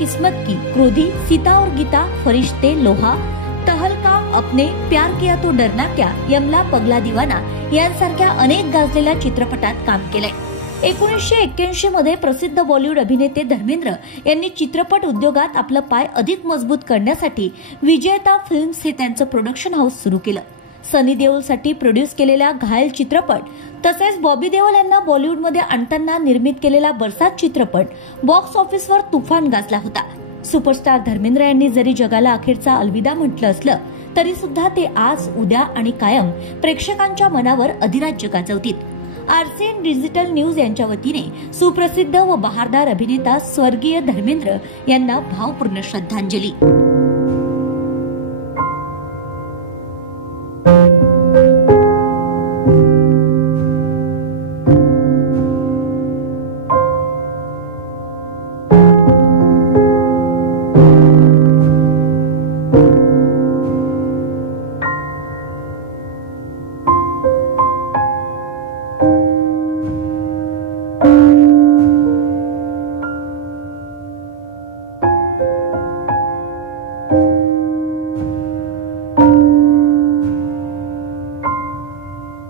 किस्मत की, क्रोधी, सीता और गीता, फरिश्ते, लोहा, तहलका, अपने, प्यार किया तो डरना क्या, यमला, पगला दिवाना यांसारख्या अनेक गाजलेल्या चित्रपटात काम केलंय. 1981 मध्ये प्रसिद्ध बॉलिवूड अभिनेते धर्मेंद्र यांनी चित्रपट उद्योगात आपलं पाय अधिक मजबूत करण्यासाठी विजेता फिल्म्स हे त्यांचं प्रोडक्शन हाऊस सुरू केलं. सनी देओलसाठी प्रोड्यूस केलेला घायल चित्रपट तसेच बॉबी देओल यांना बॉलिवूडमध्ये आणताना निर्मित केलेला बरसात चित्रपट बॉक्स ऑफिसवर तुफान गाजला होता. सुपरस्टार धर्मेंद्र यांनी जरी जगाला अखेरचा अलविदा म्हटलं असलं तरी सुद्धा ते आज, उद्या आणि कायम प्रेक्षकांच्या मनावर अधिराज्य गाजवतील. आरसीएन डिजिटल न्यूज यांच्या वतीने सुप्रसिद्ध व बहारदार अभिनेता स्वर्गीय धर्मेंद्र यांना भावपूर्ण श्रद्धांजली.